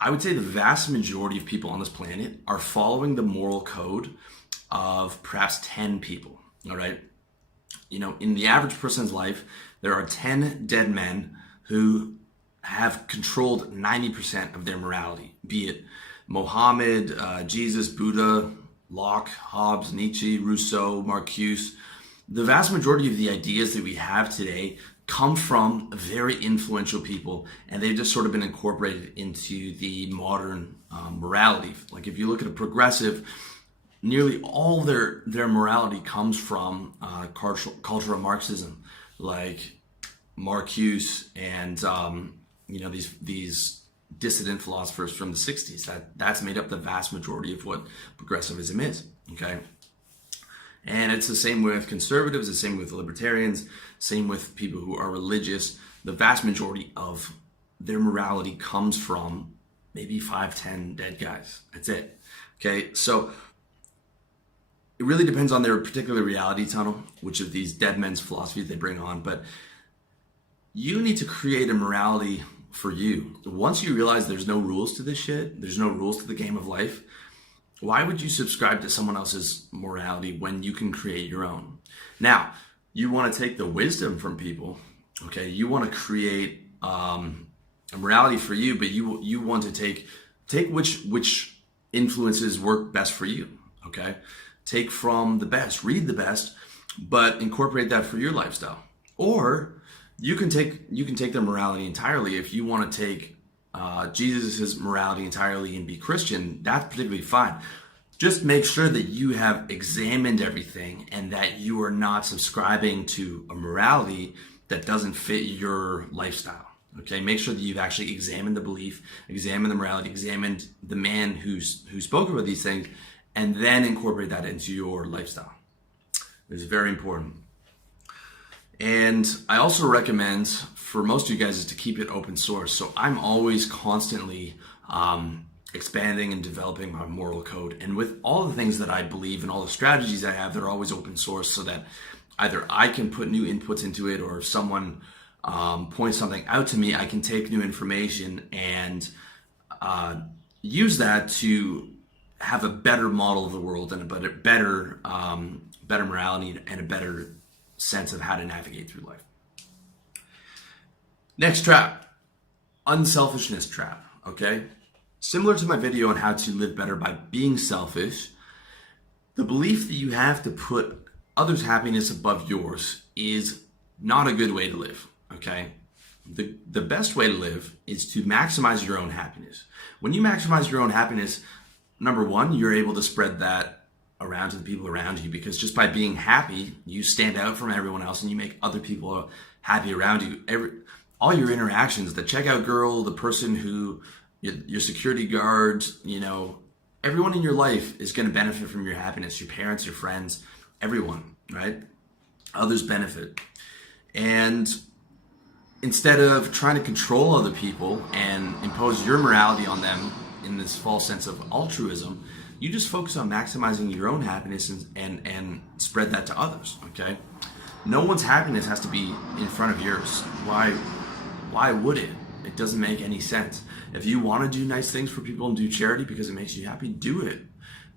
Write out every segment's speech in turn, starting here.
I would say the vast majority of people on this planet are following the moral code of perhaps 10 people, all right? In the average person's life, there are 10 dead men who have controlled 90% of their morality, be it Mohammed, Jesus, Buddha, Locke, Hobbes, Nietzsche, Rousseau, Marcuse. The vast majority of the ideas that we have today come from very influential people, and they've just sort of been incorporated into the modern morality. Like if you look at a progressive, nearly all their morality comes from cultural Marxism, like Marcuse and these dissident philosophers from the 60s. That's made up the vast majority of what progressivism is. Okay. And it's the same with conservatives, the same with libertarians, same with people who are religious. The vast majority of their morality comes from maybe 5-10 dead guys. That's it. Okay. So it really depends on their particular reality tunnel, which of these dead men's philosophies they bring on. But you need to create a morality for you. Once you realize there's no rules to this shit, there's no rules to the game of life, why would you subscribe to someone else's morality when you can create your own? Now, you want to take the wisdom from people, okay? You want to create a morality for you, but you want to take which influences work best for you, okay? Take from the best, read the best, but incorporate that for your lifestyle. Or you can take their morality entirely. If you want to take Jesus' morality entirely and be Christian, that's particularly fine. Just make sure that you have examined everything and that you are not subscribing to a morality that doesn't fit your lifestyle. Okay, make sure that you've actually examined the belief, examined the morality, examined the man who spoke about these things, and then incorporate that into your lifestyle. It's very important. And I also recommend for most of you guys is to keep it open source. So I'm always constantly expanding and developing my moral code. And with all the things that I believe and all the strategies I have, they're always open source so that either I can put new inputs into it, or if someone points something out to me, I can take new information and use that to have a better model of the world and a better morality and a better sense of how to navigate through life. Next trap, unselfishness trap, okay? Similar to my video on how to live better by being selfish, the belief that you have to put others' happiness above yours is not a good way to live, okay? The best way to live is to maximize your own happiness. When you maximize your own happiness, number one, you're able to spread that around to the people around you, because just by being happy, you stand out from everyone else and you make other people happy around you. All your interactions, the checkout girl, the person who, your security guards, everyone in your life is going to benefit from your happiness. Your parents, your friends, everyone, right? Others benefit. And instead of trying to control other people and impose your morality on them in this false sense of altruism, you just focus on maximizing your own happiness and spread that to others, okay? No one's happiness has to be in front of yours. Why would it? It doesn't make any sense. If you want to do nice things for people and do charity because it makes you happy, do it.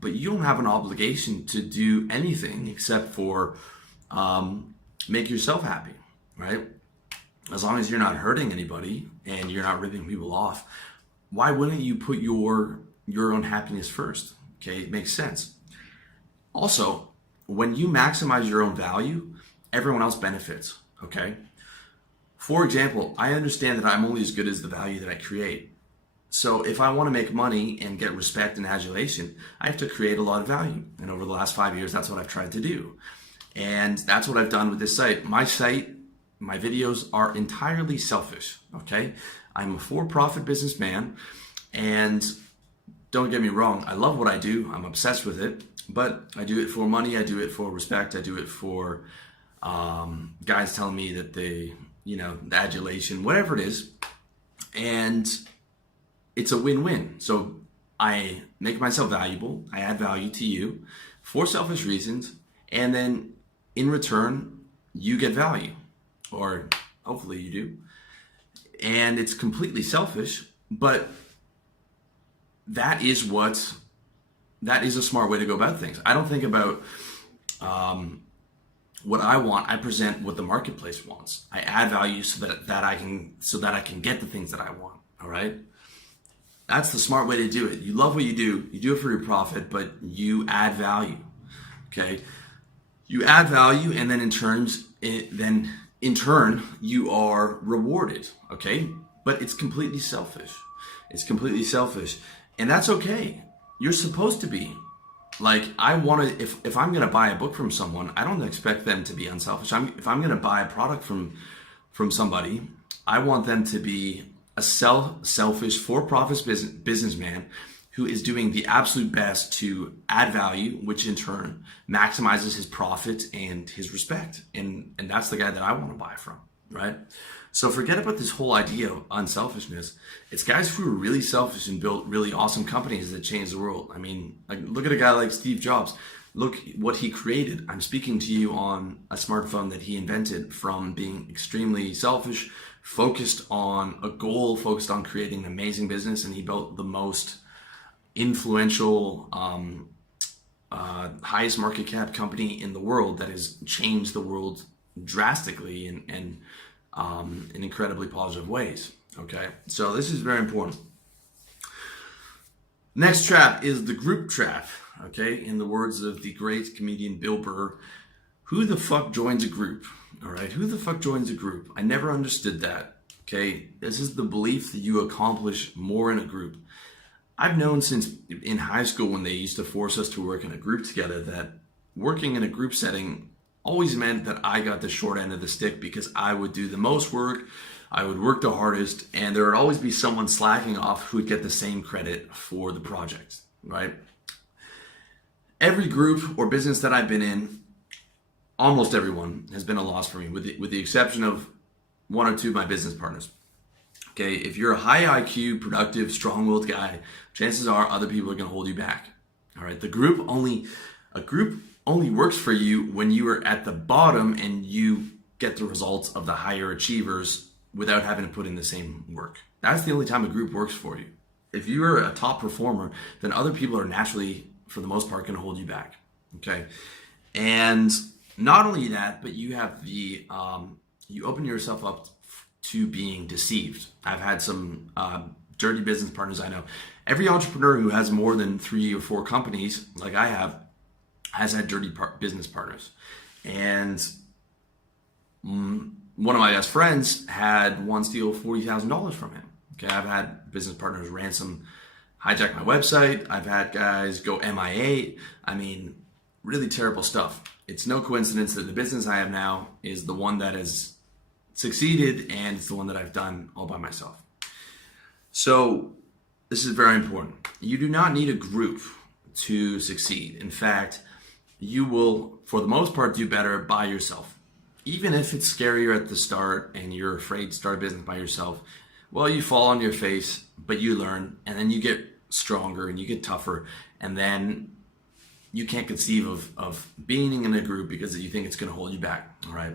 But you don't have an obligation to do anything except for make yourself happy, right? As long as you're not hurting anybody and you're not ripping people off, why wouldn't you put your own happiness first? Okay, it makes sense. Also, when you maximize your own value, everyone else benefits, okay? For example, I understand that I'm only as good as the value that I create. So if I want to make money and get respect and adulation, I have to create a lot of value. And over the last 5 years, that's what I've tried to do. And that's what I've done with this site. My videos are entirely selfish, okay? I'm a for-profit businessman, and don't get me wrong, I love what I do. I'm obsessed with it, but I do it for money. I do it for respect. I do it for guys telling me that the adulation, whatever it is. And it's a win-win. So I make myself valuable. I add value to you for selfish reasons. And then in return, you get value, or hopefully you do. And it's completely selfish, but that is a smart way to go about things. I don't think about what I want. I present what the marketplace wants. I add value so that I can get the things that I want. All right. That's the smart way to do it. You love what you do it for your profit, but you add value. Okay. You add value, and then in turn, you are rewarded. Okay. But it's completely selfish. It's completely selfish. And that's okay. You're supposed to be. Like, I want to, if I'm going to buy a book from someone, I don't expect them to be unselfish. If I'm going to buy a product from somebody, I want them to be a selfish, for-profit businessman who is doing the absolute best to add value, which in turn maximizes his profit and his respect. And that's the guy that I want to buy from, right? So forget about this whole idea of unselfishness. It's guys who are really selfish and built really awesome companies that change the world. I mean, like, look at a guy like Steve Jobs. Look what he created. I'm speaking to you on a smartphone that he invented from being extremely selfish, focused on a goal, focused on creating an amazing business, and he built the most influential, highest market cap company in the world that has changed the world drastically and in incredibly positive ways. Okay, so this is very important. Next trap is the group trap. Okay, in the words of the great comedian Bill Burr, who the fuck joins a group? All right, who the fuck joins a group? I never understood that. Okay, this is the belief that you accomplish more in a group. I've known since in high school, when they used to force us to work in a group together, that working in a group setting always meant that I got the short end of the stick because I would do the most work, I would work the hardest, and there would always be someone slacking off who would get the same credit for the project, right? Every group or business that I've been in, almost everyone has been a loss for me, with the exception of one or two of my business partners. Okay, if you're a high IQ, productive, strong-willed guy, chances are other people are going to hold you back. All right, a group only works for you when you are at the bottom and you get the results of the higher achievers without having to put in the same work. That's the only time a group works for you. If you are a top performer, then other people are naturally, for the most part, going to hold you back. Okay, and not only that, but you have you open yourself up to being deceived. I've had some dirty business partners I know. Every entrepreneur who has more than 3 or 4 companies, like I have, has had dirty business partners. And one of my best friends had one steal $40,000 from him. Okay, I've had business partners hijack my website. I've had guys go MIA. I mean, really terrible stuff. It's no coincidence that the business I have now is the one that has succeeded, and it's the one that I've done all by myself. So this is very important. You do not need a group to succeed. In fact, you will, for the most part, do better by yourself. Even if it's scarier at the start and you're afraid to start a business by yourself, well, you fall on your face, but you learn, and then you get stronger and you get tougher, and then you can't conceive of being in a group because you think it's going to hold you back, all right?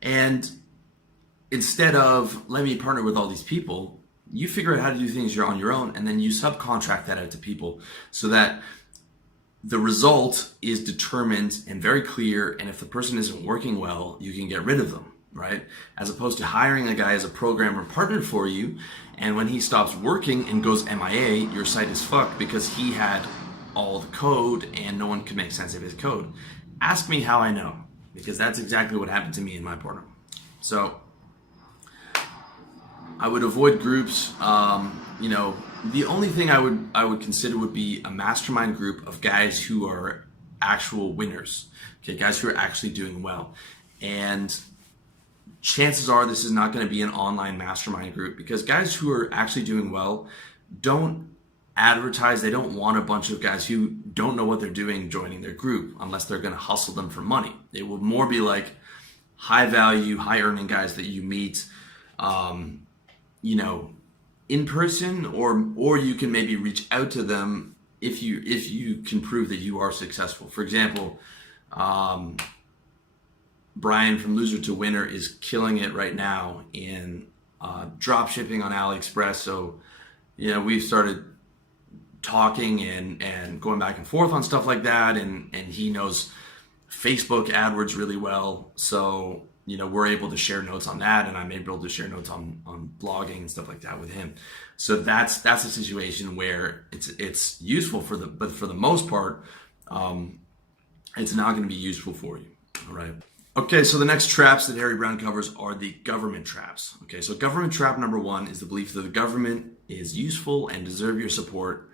And instead of let me partner with all these people, you figure out how to do things on your own, and then you subcontract that out to people so that the result is determined and very clear, and if the person isn't working well, you can get rid of them, right? As opposed to hiring a guy as a programmer partner for you, and when he stops working and goes MIA, your site is fucked because he had all the code and no one could make sense of his code. Ask me how I know, because that's exactly what happened to me and my partner. So I would avoid groups. The only thing I would consider would be a mastermind group of guys who are actual winners. Okay, guys who are actually doing well. And chances are this is not going to be an online mastermind group, because guys who are actually doing well don't advertise. They don't want a bunch of guys who don't know what they're doing joining their group unless they're going to hustle them for money. It will more be like high value, high earning guys that you meet, in person, or you can maybe reach out to them if you can prove that you are successful. For example, Brian from Loser to Winner is killing it right now in drop shipping on AliExpress. So, we've started talking and going back and forth on stuff like that, and he knows Facebook AdWords really well. So, we're able to share notes on that, and I'm able to share notes on blogging and stuff like that with him. So that's a situation where it's useful but for the most part, it's not going to be useful for you. All right. Okay, so the next traps that Harry Browne covers are the government traps. Okay, so government trap number 1 is the belief that the government is useful and deserve your support,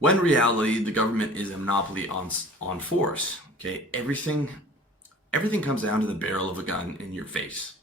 when in reality, the government is a monopoly on force. Okay, everything comes down to the barrel of a gun in your face.